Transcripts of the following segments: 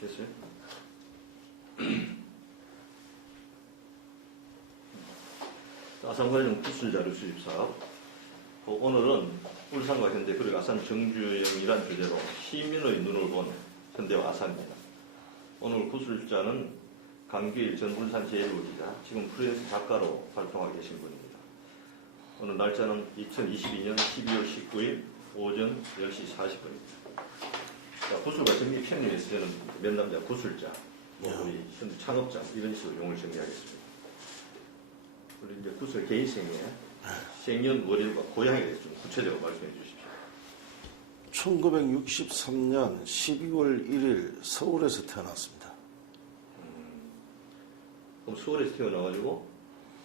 됐어요? 아산과정 구술자료 수집 사업. 오늘은 울산과 현대 그리고 아산 정주영이란 주제로 시민의 눈을 본 현대와 아산입니다. 오늘 구술자는 강규일 전 울산제일부 기자, 지금 프리랜서 작가로 활동하고 계신 분입니다. 오늘 날짜는 2022년 12월 19일 오전 10시 40분입니다. 자, 구술과 정리 편리에서 저는 면담자 구술자, 우리 현대 창업자 이런 식으로 용어를 정리하겠습니다. 우리 이제 구술 개인생애, 생년 월일과 고향에 대해서 좀 구체적으로 말씀해 주십시오. 1963년 12월 1일 서울에서 태어났습니다. 그럼 서울에서 태어나가지고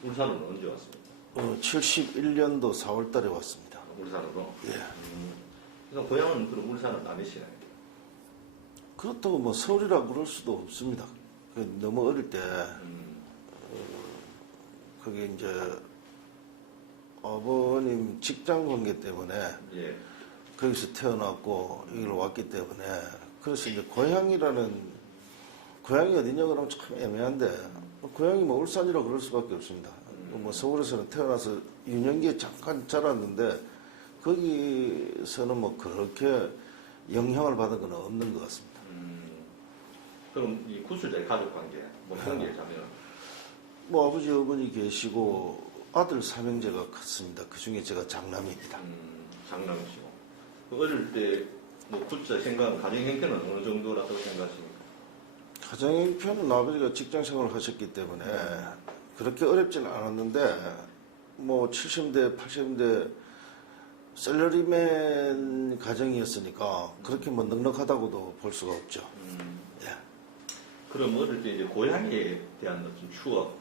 울산으로 언제 왔습니까? 71년도 4월 달에 왔습니다. 울산으로? 예. 그래서 고향은 그럼 울산은 아니시나요? 그렇다고 뭐 서울이라 그럴 수도 없습니다. 너무 어릴 때, 그게 이제 어머님 직장 관계 때문에 예. 거기서 태어났고 여기로 왔기 때문에 그래서 이제 고향이 어디냐 그러면 참 애매한데 고향이 뭐 울산이라 그럴 수밖에 없습니다. 뭐 서울에서는 태어나서 유년기에 잠깐 자랐는데 거기서는 뭐 그렇게 영향을 받은 건 없는 것 같습니다. 그럼 이 구술자의 가족 관계, 뭐 형제 자매는? 뭐 아버지 어머니 계시고 아들 삼형제가 컸습니다. 그 중에 제가 장남입니다. 장남이시고. 그 어릴 때 뭐 구자 생각, 가정 형편은 어느 정도라고 생각하십니까? 가정 형편은 아버지가 직장 생활을 하셨기 때문에 그렇게 어렵지는 않았는데 뭐 70대, 80대 셀러리맨 가정이었으니까 그렇게 뭐 넉넉하다고도 볼 수가 없죠. 예. 그럼 어릴 때 이제 고향에 대한 어떤 추억,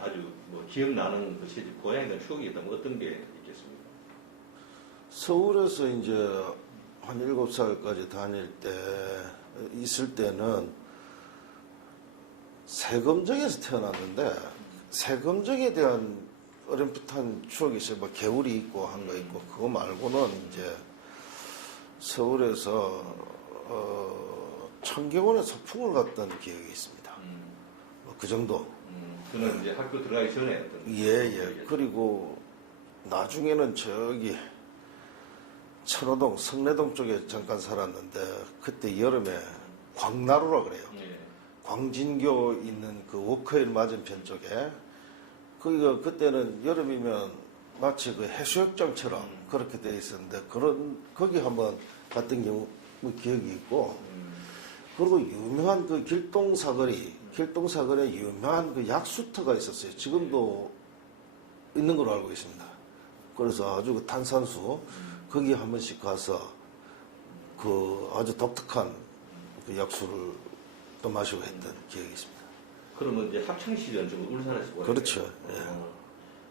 아주 뭐 기억나는 것이 고향에 대한 추억이 있다면 어떤 게 있겠습니까? 서울에서 이제 한 7살까지 다닐 때, 있을 때는 세금정에서 태어났는데, 세금정에 대한 어렴풋한 추억이 있어요. 뭐 개울이 있고 한 거 있고, 그거 말고는 이제 서울에서, 청계원에 소풍을 갔던 기억이 있습니다. 뭐 그 정도. 그는 이제 학교 들어가기 전에 어떤? 예. 그리고 나중에는 저기 천호동, 성내동 쪽에 잠깐 살았는데 그때 여름에 광나루라 그래요. 예. 광진교 있는 그 워커힐 맞은편 쪽에 거기가 그때는 여름이면 마치 그 해수욕장처럼 그렇게 돼 있었는데 거기 한번 갔던 경우 기억이 있고 그리고 유명한 그 길동사거리에 유명한 그 약수터가 있었어요. 지금도 있는 걸로 알고 있습니다. 그래서 아주 그 탄산수 거기 한 번씩 가서 그 아주 독특한 그 약수를 또 마시고 했던 기억이 있습니다. 그러면 이제 학창 시절은 좀 울산에서 보냈어요. 그렇죠. 예.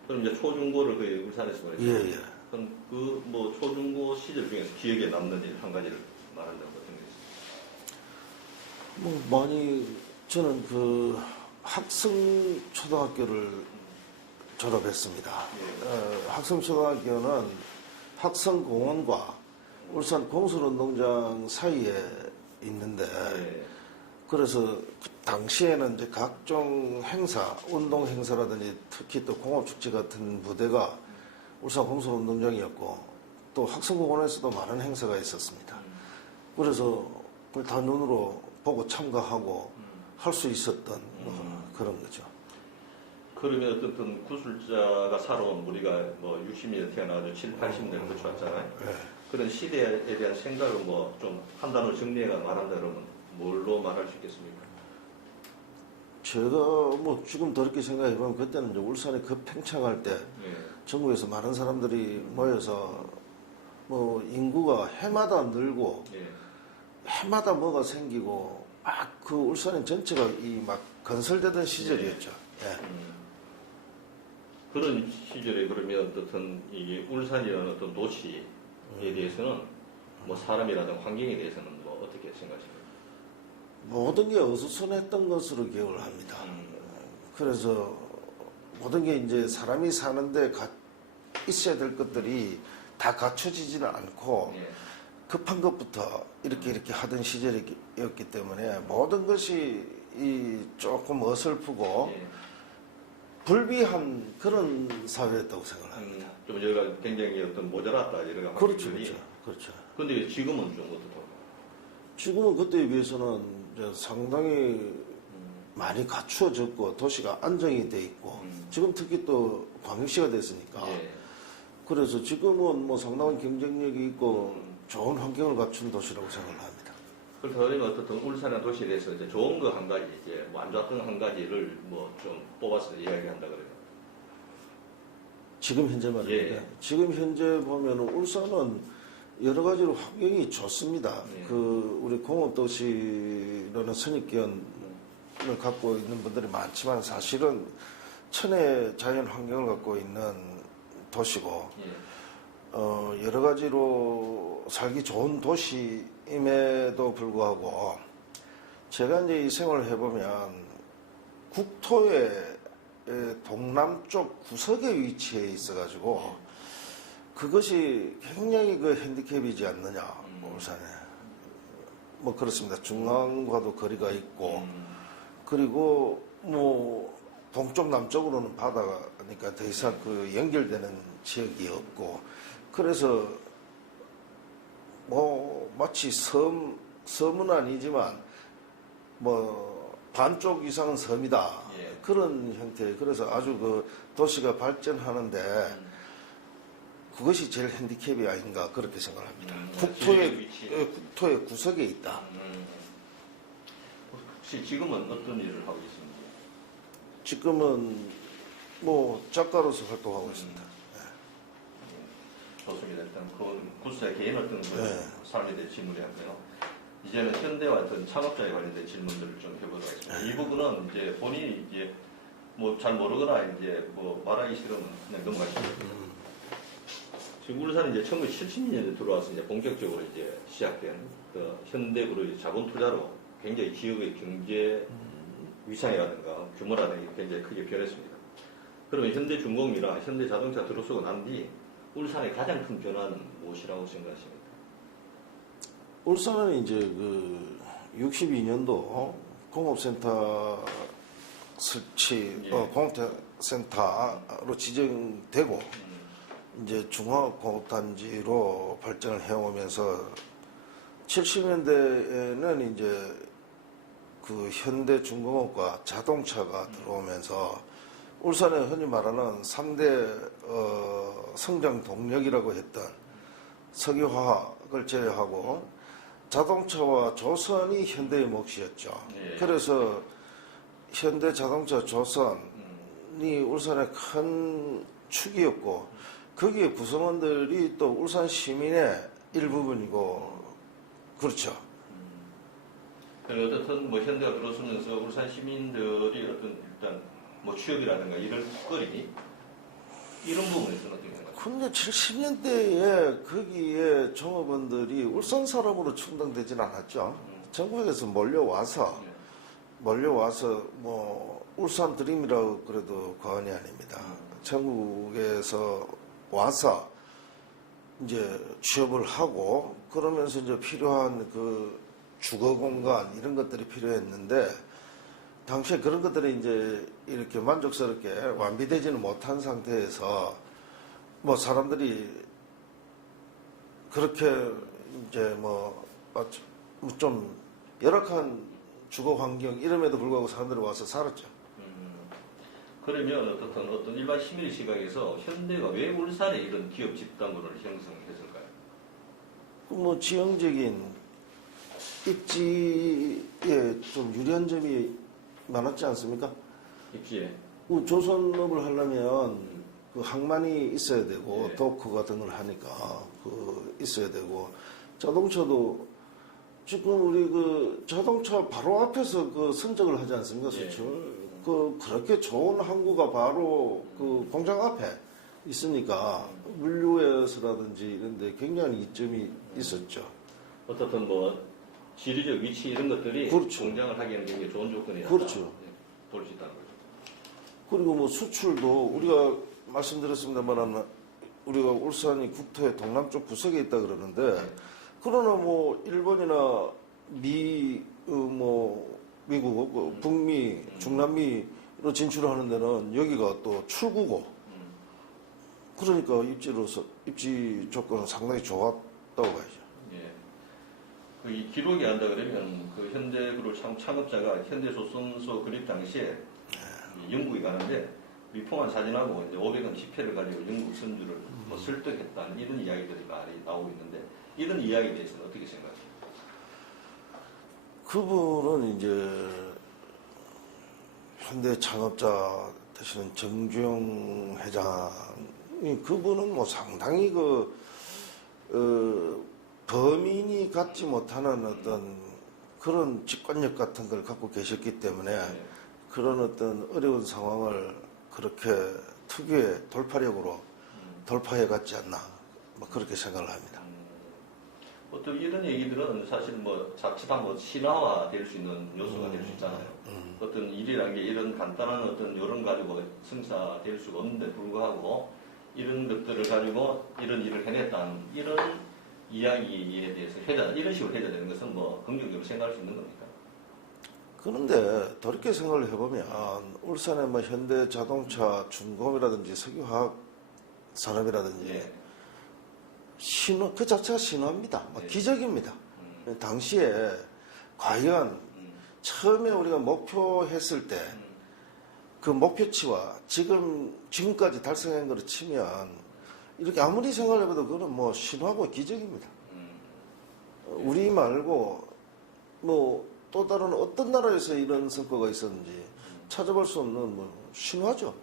그럼 이제 초중고를 거의 울산에서 보냈어요. 예. 그럼 그 뭐 초중고 시절 중에서 기억에 남는 일 한 가지를 말한다면 어떤 게 있습니까? 뭐 많이 저는 그 학성초등학교를 졸업했습니다. 학성초등학교는 학성공원과 울산 공설운동장 사이에 있는데 그래서 당시에는 이제 각종 행사, 운동 행사라든지 특히 또 공업축제 같은 무대가 울산 공설운동장이었고 또 학성공원에서도 많은 행사가 있었습니다. 그래서 그걸 다 눈으로 보고 참가하고 할 수 있었던 그런 거죠. 그러면 어떤 구술자가 살아온 우리가 뭐 60년대 태어나서 7, 80년대 거쳐왔잖아요. 그런 시대에 대한 생각을 뭐 좀 한 단어로 정리해가 말한다 그러면 뭘로 말할 수 있겠습니까? 제가 뭐 지금 더럽게 생각해보면 그때는 이제 울산이 팽창할 때 전국에서 많은 사람들이 모여서 뭐 인구가 해마다 늘고 해마다 뭐가 생기고 막 그 울산 전체가 막 건설되던 시절이었죠. 그런 시절에 그러면 어떤 이게 울산이라는 어떤 도시에 대해서는 뭐 사람이라든 환경에 대해서는 뭐 어떻게 생각하십니까? 모든 게 어수선했던 것으로 기억을 합니다. 그래서 모든 게 이제 사람이 사는데 있어야 될 것들이 다 갖춰지지는 않고 급한 것부터 이렇게 하던 시절이었기 때문에 모든 것이 조금 어설프고 예. 불비한 그런 사회였다고 생각합니다. 좀 여기가 굉장히 어떤 모자랐다 이런 그렇죠, 환경들이. 그렇죠. 근데 지금은 좀 어떻다고? 지금은 그때에 비해서는 이제 상당히 많이 갖추어졌고 도시가 안정이 돼 있고 지금 특히 또 광역시가 됐으니까 예. 그래서 지금은 뭐 상당한 경쟁력이 있고 좋은 환경을 갖춘 도시라고 생각합니다. 그래서 어떻든 울산의 도시에 대해서 이제 좋은 거 한 가지, 이제 뭐 안 좋았던 한 가지를 뭐 좀 뽑아서 이야기한다 그래요. 지금 현재 말입니다. 예. 지금 현재 보면은 울산은 여러 가지로 환경이 좋습니다. 예. 우리 공업도시라는 선입견을 갖고 있는 분들이 많지만 사실은 천혜 자연 환경을 갖고 있는 도시고 예. 여러 가지로 살기 좋은 도시임에도 불구하고 제가 이제 이 생활을 해보면 국토의 동남쪽 구석에 위치해 있어가지고 그것이 굉장히 그 핸디캡이지 않느냐 울산에. 뭐 그렇습니다. 중앙과도 거리가 있고 그리고 뭐 동쪽 남쪽으로는 바다니까 더 이상 그 연결되는 지역이 없고 그래서 뭐 마치 섬은 아니지만 뭐 반쪽 이상은 섬이다 예. 그런 형태. 그래서 아주 그 도시가 발전하는데 그것이 제일 핸디캡이 아닌가 그렇게 생각합니다. 국토의 구석에 있다. 혹시 지금은 어떤 일을 하고 있습니까? 지금은 뭐 작가로서 활동하고 있습니다. 좋습니다. 일단 그 구스의 개인 어떤 그 네. 삶에 대해 질문이었고요. 이제는 현대와 어떤 창업자에 관련된 질문들을 좀 해보도록 하겠습니다. 이 부분은 이제 본인이 이제 뭐 잘 모르거나 이제 뭐 말하기 싫으면 그냥 넘어가시죠. 지금 울산은 이제 1970년대 들어와서 이제 본격적으로 이제 시작된 그 현대그룹의 자본 투자로 굉장히 지역의 경제 위상이라든가 규모라든가 굉장히 크게 변했습니다. 그러면 현대중공이나 현대자동차 들어서고 난 뒤 울산의 가장 큰 변화는 무엇이라고 생각하십니까? 울산은 이제 그 62년도 공업센터 설치, 예. 공업센터로 지정되고 이제 중화공업단지로 발전을 해오면서 70년대에는 이제 그 현대중공업과 자동차가 들어오면서 울산에 흔히 말하는 3대 성장 동력이라고 했던 석유화학을 제외하고 자동차와 조선이 현대의 몫이었죠. 예. 그래서 현대자동차 조선이 울산의 큰 축이었고 거기에 구성원들이 또 울산 시민의 일부분이고 그렇죠. 그리고 어떻든 뭐 현대가 들어서면서 울산 시민들이 어떤 일단 뭐 취업이라든가 이런 거리 이런 부분에서는 어떻게 생각하세요? 근데 70년대에 거기에 종업원들이 울산 사람으로 충당되지는 않았죠. 전국에서 몰려와서 뭐 울산 드림이라고 그래도 과언이 아닙니다. 전국에서 와서 이제 취업을 하고 그러면서 이제 필요한 그 주거 공간 이런 것들이 필요했는데 당시에 그런 것들이 이제 이렇게 만족스럽게 완비되지는 못한 상태에서 뭐 사람들이 그렇게 이제 뭐 좀 열악한 주거 환경 이름에도 불구하고 사람들이 와서 살았죠. 그러면 어떤 일반 시민의 시각에서 현대가 왜 울산에 이런 기업 집단군을 형성했을까요? 뭐 지형적인 입지에 좀 유리한 점이 많았지 않습니까? 입지에. 조선업을 하려면 그 항만이 있어야 되고 예. 도크 같은 걸 하니까 그 있어야 되고 자동차도 지금 우리 그 자동차 바로 앞에서 그 선적을 하지 않습니까? 수출. 그렇게 좋은 항구가 바로 그 공장 앞에 있으니까 물류에서라든지 이런 데 굉장히 이점이 있었죠. 어떻든 뭐 지리적 위치 이런 것들이 그렇죠. 공장을 하기에는 굉장히 좋은 조건이다. 그렇죠. 볼 수 있다는 거죠. 그리고 뭐 수출도 우리가 말씀드렸습니다만 우리가 울산이 국토의 동남쪽 구석에 있다 그러는데 그러나 뭐 일본이나 미국, 북미, 중남미로 진출하는 데는 여기가 또 출구고, 그러니까 입지 조건은 상당히 좋았다고 봐야죠. 예. 이 기록이 한다 그러면 그 현대그룹 창업자가 현대조선소 그립 당시에 영국에 가는데 위풍한 사진하고 이제 500원 지폐를 가지고 영국 선주를 뭐 설득했다는 이런 이야기들이 많이 나오고 있는데 이런 이야기에 대해서는 어떻게 생각하세요? 그분은 이제 현대 창업자 되시는 정주영 회장이 그분은 뭐 상당히 범인이 갖지 못하는 어떤 그런 직관력 같은 걸 갖고 계셨기 때문에 그런 어떤 어려운 상황을 그렇게 특유의 돌파력으로 돌파해 갔지 않나 뭐 그렇게 생각을 합니다. 어떤 이런 얘기들은 사실 뭐 자칫하면 뭐 신화화 될 수 있는 요소가 될 수 있잖아요. 어떤 일이라는 게 이런 간단한 어떤 요런 가지고 성사될 수가 없는데 불구하고 이런 것들을 가지고 이런 일을 해냈다는 이런 이야기에 대해서 이런 식으로 해야 되는 것은 뭐 긍정적으로 생각할 수 있는 겁니까? 그런데 돌이켜 생각을 해보면 울산의 뭐 현대 자동차 중공업이라든지 석유화학 산업이라든지 예. 신호 그 자체가 신호입니다. 네. 기적입니다. 당시에 과연 처음에 우리가 목표했을 때 그 목표치와 지금까지 달성한 거를 치면 이렇게 아무리 생각해봐도 그거는 뭐 신호하고 기적입니다. 우리 말고 뭐 또 다른 어떤 나라에서 이런 성과가 있었는지 찾아볼 수 없는 뭐 신화죠.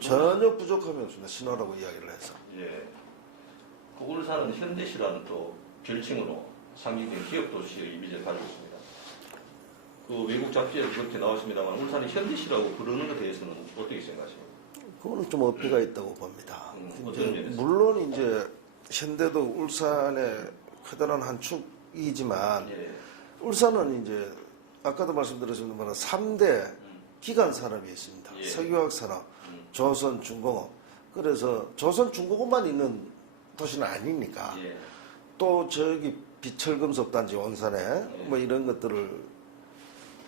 전혀 부족함이 없습니다. 신화라고 이야기를 해서. 예. 그 울산은 현대시라는 또 별칭으로 상징된 기업 도시의 이미지를 가지고 있습니다. 그 외국 잡지에도 그렇게 나왔습니다만 울산이 현대시라고 부르는 것에 대해서는 어떻게 생각하십니까? 그거는 좀 어폐가 있다고 봅니다. 어떤 면에서? 물론 이제 현대도 울산의 커다란 한 축이지만 예. 울산은 이제 아까도 말씀드렸습니다만 3대 기간 산업이 있습니다. 예. 석유화학 산업, 조선 중공업. 그래서 조선 중공업만 있는 도시는 아니니까 예. 또 저기 비철금속 단지 원산에 예. 뭐 이런 것들을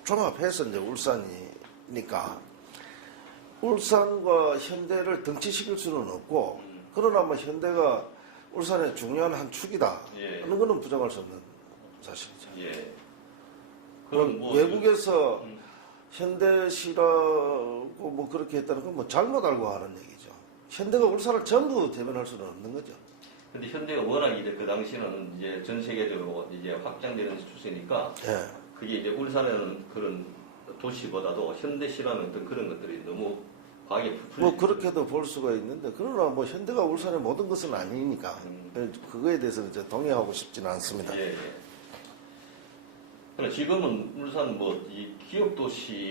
종합해서 이제 울산이니까 울산과 현대를 등치시킬 수는 없고 그러나 뭐 현대가 울산의 중요한 한 축이다 예. 하는 것은 부정할 수 없는 사실이죠. 예. 그럼 뭐 외국에서 현대시라고 뭐 그렇게 했다는 건 뭐 잘못 알고 하는 얘기죠. 현대가 울산을 전부 대변할 수는 없는 거죠. 근데 현대가 워낙 이제 그 당시에는 이제 전 세계적으로 이제 확장되는 추세니까 예. 그게 이제 울산에는 그런 도시보다도 현대시라는 어떤 그런 것들이 너무 과하게 뭐 그렇게도 볼 수가 있는데 그러나 뭐 현대가 울산의 모든 것은 아니니까 그거에 대해서는 이제 동의하고 싶지는 않습니다. 예, 예. 그럼 지금은 울산 뭐 이 기업 도시